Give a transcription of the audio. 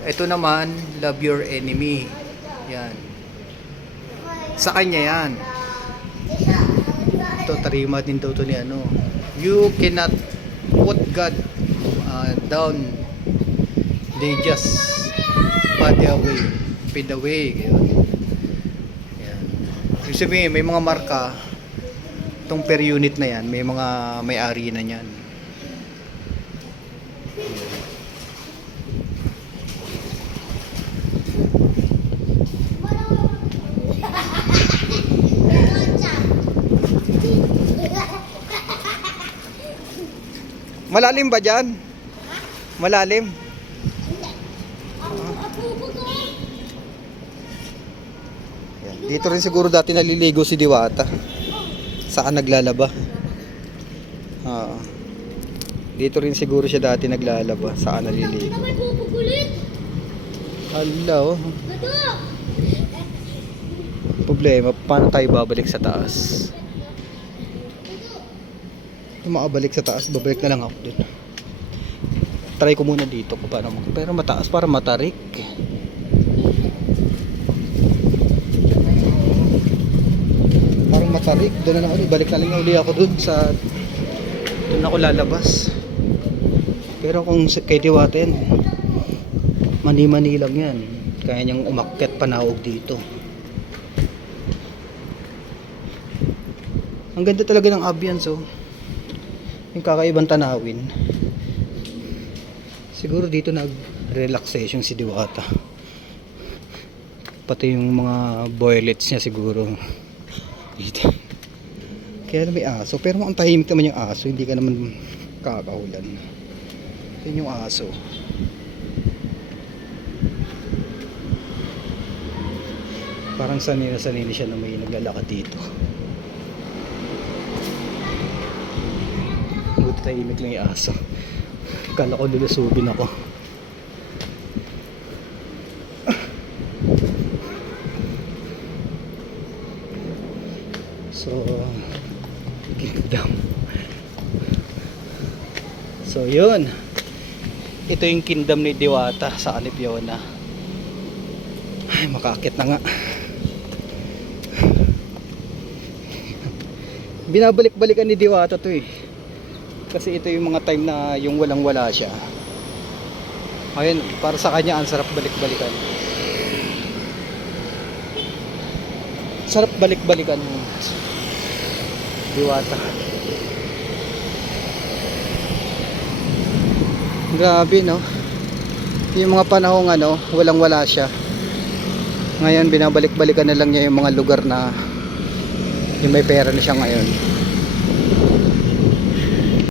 Ito naman, love your enemy. Yan. Sa kanya yan. Ito, tarima din daw to ni ano. You cannot put God uh, down. They just put away. Pin away. Yan. Yan. Ibig sabihin, may mga marka. Itong per unit na yan, may mga may-ari na yan. Malalim ba dyan? Malalim? Yan. Dito rin siguro dati naliligo si Diwata. Saan naglalaba? Oo. Dito rin siguro siya dati naglalaba. Saan naliligo? Hala oh. Problema, paano tayo babalik sa taas? Kung makabalik sa taas, babalik na lang ako dun. Try ko muna dito kung paano mag- Pero mataas para matarik. Parang matarik. Doon na lang ulit. Balik na lang uli ako dun sa... Doon ako lalabas. Pero kung kay Diwaten, mani-mani lang yan. Kaya niyang umakyat panawag dito. Ang ganda talaga ng ambience oh. Yung kakaibang tanawin. Siguro dito nag-relaxation si Diwata. Pati yung mga boilets niya siguro. Dito. Kaya na may aso. Pero ang tahimik naman yung aso. Hindi ka naman kakahulan. Yun yung aso. Parang sanay na sanay na siya na may naglalakad dito. Buti tahimik lang yung aso. Kala ko lulusubin ako. So, kingdom. So, yun. Ito yung kingdom ni Diwata sa Anipiona. Ay, makakit na nga. Binabalik-balikan ni Diwata to eh. Kasi ito yung mga time na yung walang wala siya. Ayun, para sa kanya ang sarap balik-balikan. Sarap balik-balikan Diwata. Grabe no. Yung mga panahong ano, walang wala siya. Ngayon binabalik-balikan na lang niya yung mga lugar na yung may pera na siya ngayon.